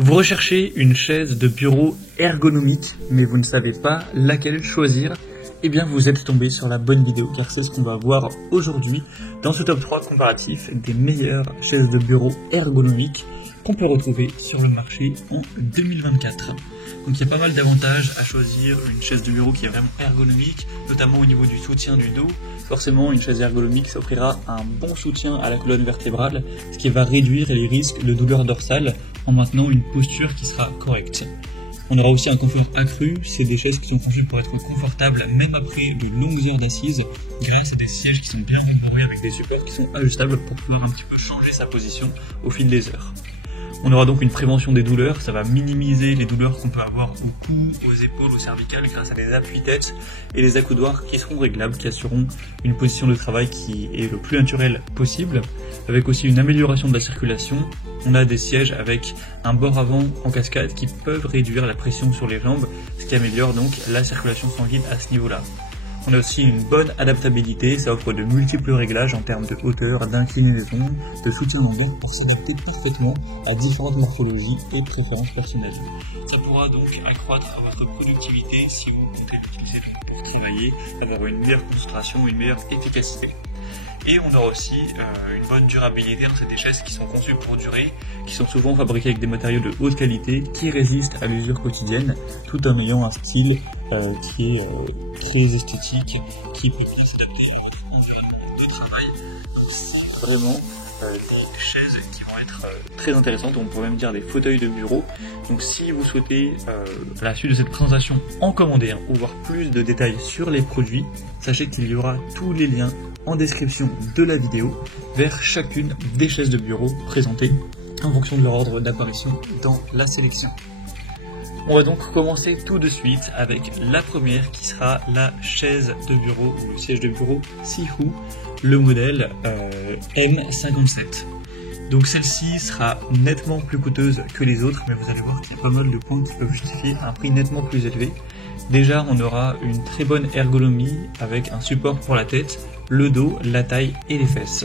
Vous recherchez une chaise de bureau ergonomique, mais vous ne savez pas laquelle choisir. Eh bien, vous êtes tombé sur la bonne vidéo, car c'est ce qu'on va voir aujourd'hui dans ce top 3 comparatif des meilleures chaises de bureau ergonomiques qu'on peut retrouver sur le marché en 2024. Donc il y a pas mal d'avantages à choisir une chaise de bureau qui est vraiment ergonomique, notamment au niveau du soutien du dos. Forcément, une chaise ergonomique s'offrira un bon soutien à la colonne vertébrale, ce qui va réduire les risques de douleur dorsale en maintenant une posture qui sera correcte. On aura aussi un confort accru, c'est des chaises qui sont conçues pour être confortables même après de longues heures d'assises, grâce à des sièges qui sont bien élaborés avec des supports qui sont ajustables pour pouvoir un petit peu changer sa position au fil des heures. On aura donc une prévention des douleurs, ça va minimiser les douleurs qu'on peut avoir au cou, aux épaules, aux cervicales grâce à des appuis-têtes et les accoudoirs qui seront réglables, qui assureront une position de travail qui est le plus naturelle possible, avec aussi une amélioration de la circulation. On a des sièges avec un bord avant en cascade qui peuvent réduire la pression sur les jambes, ce qui améliore donc la circulation sanguine à ce niveau-là. On a aussi une bonne adaptabilité, ça offre de multiples réglages en termes de hauteur, d'inclinaison, de soutien lombaire pour s'adapter parfaitement à différentes morphologies et préférences personnelles. Ça pourra donc accroître votre productivité si vous comptez l'utiliser pour travailler, avoir une meilleure concentration, une meilleure efficacité. Et on aura aussi une bonne durabilité, c'est des chaises qui sont conçues pour durer, qui sont souvent fabriquées avec des matériaux de haute qualité, qui résistent à l'usure quotidienne, tout en ayant un style qui est très esthétique, qui peut s'adapter à l'environnement de travail. Donc c'est vraiment des chaises qui vont être très intéressantes, on pourrait même dire des fauteuils de bureau. Donc si vous souhaitez, à la suite de cette présentation, en commander un ou voir plus de détails sur les produits, sachez qu'il y aura tous les liens en description de la vidéo vers chacune des chaises de bureau présentées en fonction de leur ordre d'apparition dans la sélection. On va donc commencer tout de suite avec la première qui sera la chaise de bureau ou le siège de bureau Sihu, le modèle M57. Donc celle-ci sera nettement plus coûteuse que les autres, mais vous allez voir qu'il y a pas mal de points qui peuvent justifier un prix nettement plus élevé. Déjà, on aura une très bonne ergonomie avec un support pour la tête, le dos, la taille et les fesses.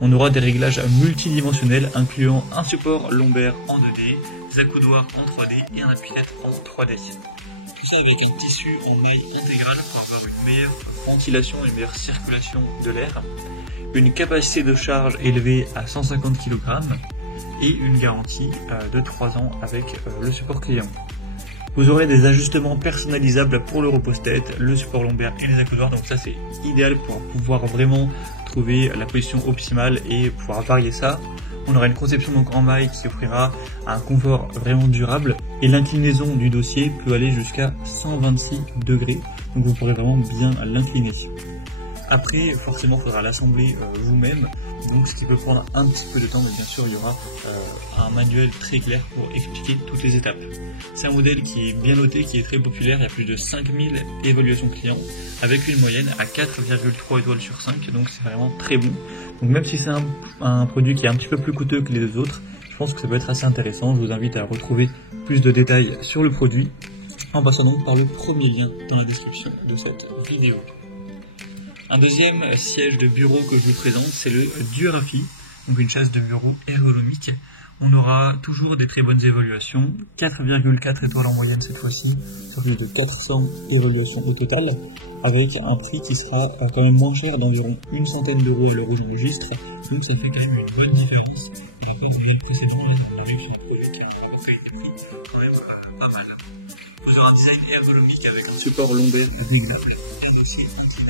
On aura des réglages multidimensionnels incluant un support lombaire en 2D, des accoudoirs en 3D et un appuie-tête en 3D. Tout ça avec un tissu en maille intégrale pour avoir une meilleure ventilation et une meilleure circulation de l'air, une capacité de charge élevée à 150 kg et une garantie de 3 ans avec le support client. Vous aurez des ajustements personnalisables pour le repose-tête, le support lombaire et les accoudoirs, donc ça c'est idéal pour pouvoir vraiment trouver la position optimale et pouvoir varier ça. On aura une conception donc en maille qui offrira un confort vraiment durable et l'inclinaison du dossier peut aller jusqu'à 126 degrés, donc vous pourrez vraiment bien l'incliner. Après, forcément, il faudra l'assembler vous-même, donc ce qui peut prendre un petit peu de temps, mais bien sûr, il y aura un manuel très clair pour expliquer toutes les étapes. C'est un modèle qui est bien noté, qui est très populaire, il y a plus de 5000 évaluations clients, avec une moyenne à 4,3 étoiles sur 5, donc c'est vraiment très bon. Donc même si c'est un produit qui est un petit peu plus coûteux que les deux autres, je pense que ça peut être assez intéressant. Je vous invite à retrouver plus de détails sur le produit, en passant donc par le premier lien dans la description de cette vidéo. Un deuxième siège de bureau que je vous présente, c'est le Durafi, donc une chaise de bureau ergonomique. On aura toujours des très bonnes évaluations, 4,4 étoiles en moyenne cette fois-ci, sur plus de 400 évaluations au total, avec un prix qui sera quand même moins cher d'environ une centaine d'euros à l'heure où j'enregistre, donc ça fait quand même une bonne différence. Et après, on vient de précédemment, on arrive sur un produit qui a un prix quand même pas mal. Vous aurez un design ergonomique avec un support lombaire réglable, et aussi pour rester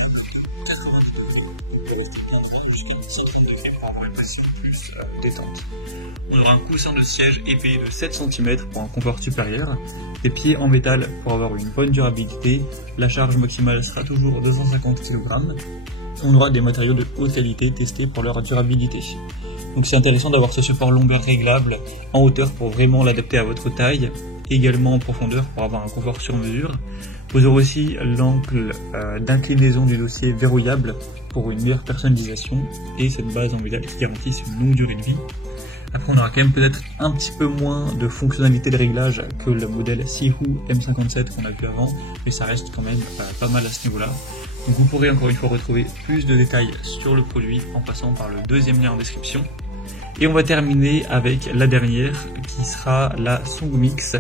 jusqu'à une centaine de degrés pour avoir une position plus détente. On aura un coussin de siège épais de 7 cm pour un confort supérieur, des pieds en métal pour avoir une bonne durabilité, la charge maximale sera toujours 250 kg, on aura des matériaux de haute qualité testés pour leur durabilité. Donc c'est intéressant d'avoir ce support lombaire réglable en hauteur pour vraiment l'adapter à votre taille, également en profondeur pour avoir un confort sur mesure. Vous aurez aussi l'angle d'inclinaison du dossier verrouillable pour une meilleure personnalisation et cette base en métal qui garantit une longue durée de vie. Après on aura quand même peut-être un petit peu moins de fonctionnalité de réglage que le modèle Sihu M57 qu'on a vu avant, mais ça reste quand même pas mal à ce niveau-là. Donc vous pourrez encore une fois retrouver plus de détails sur le produit en passant par le deuxième lien en description. Et on va terminer avec la dernière qui sera la Songmix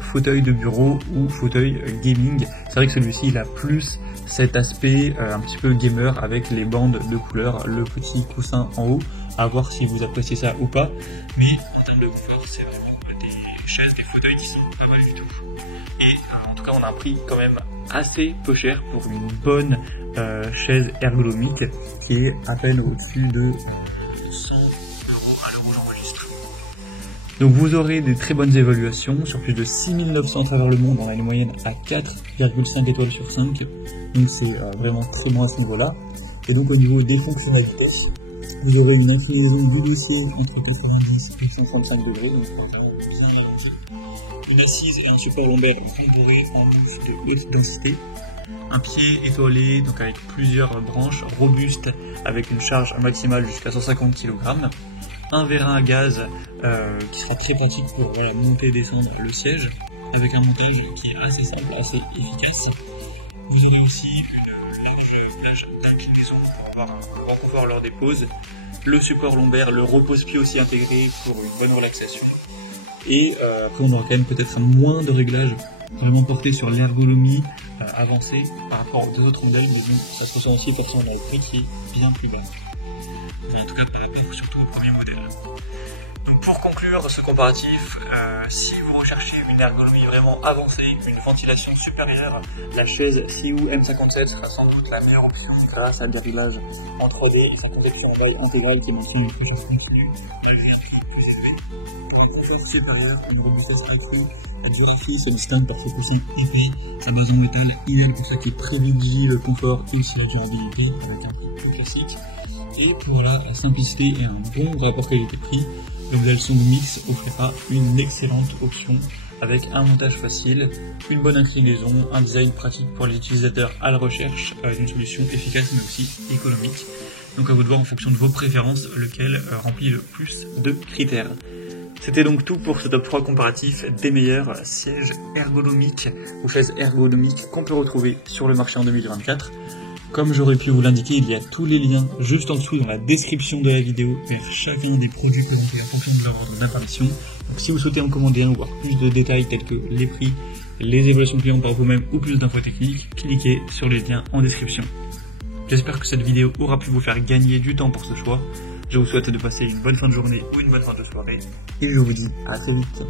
fauteuil de bureau ou fauteuil gaming. C'est vrai que celui-ci il a plus cet aspect un petit peu gamer avec les bandes de couleur, le petit coussin en haut, à voir si vous appréciez ça ou pas. Mais en termes de confort, c'est vraiment des chaises, des fauteuils qui sont pas mal du tout. Et en tout cas, on a un prix quand même assez peu cher pour une bonne chaise ergonomique qui est à peine au-dessus de 100 € à l'heure où j'enregistre. Donc vous aurez des très bonnes évaluations sur plus de 6900 à travers le monde. On a une moyenne à 4,5 étoiles sur 5. Donc c'est vraiment très bon à ce niveau-là. Et donc au niveau des fonctionnalités, vous aurez une inclinaison du dossier entre 90 et 135 degrés, donc vraiment bien allongé. Une assise et un support lombaire rembourré en mousse de haute densité. Un pied étoilé, donc avec plusieurs branches, robuste, avec une charge maximale jusqu'à 150 kg. Un vérin à gaz qui sera très pratique pour monter et descendre le siège, avec un montage qui est assez simple, assez efficace. Vous aurez aussi une large plage d'inclinaison pour avoir un bon confort lors des pauses. Le support lombaire, le repose-pied aussi intégré pour une bonne relaxation. Et après on aura quand même peut-être moins de réglages vraiment portés sur l'ergonomie avancée par rapport aux autres modèles, mais donc ça se ressent aussi forcément dans le prix qui est bien plus bas. En tout cas par rapport surtout au premier modèle. Donc pour conclure ce comparatif, si vous recherchez une ergonomie vraiment avancée, une ventilation supérieure, la chaise Siou M57 sera sans doute la meilleure option grâce à des réglages en 3D et sa conception en bail intégrale qui maintient une pression continue malgré un prix plus élevé. Pour un confort supérieur, une robustesse accrue, la durée se distingue par ses possibles épais, sa base en métal, idéal pour ça qui privilégie le confort et aussi la durabilité avec un prix plus classique. Et pour la simplicité et un bon rapport qualité-prix, le modèle Songmix offrira une excellente option avec un montage facile, une bonne inclinaison, un design pratique pour les utilisateurs à la recherche d'une solution efficace mais aussi économique. Donc à vous de voir en fonction de vos préférences lequel remplit le plus de critères. C'était donc tout pour ce top 3 comparatif des meilleurs sièges ergonomiques ou chaises ergonomiques qu'on peut retrouver sur le marché en 2024. Comme j'aurais pu vous l'indiquer, il y a tous les liens juste en dessous dans la description de la vidéo vers chacun des produits présentés en fonction de leur ordre d'apparition. Donc si vous souhaitez en commander un ou voir plus de détails tels que les prix, les évaluations clients par vous-même ou plus d'infos techniques, cliquez sur les liens en description. J'espère que cette vidéo aura pu vous faire gagner du temps pour ce choix. Je vous souhaite de passer une bonne fin de journée ou une bonne fin de soirée et je vous dis à très vite.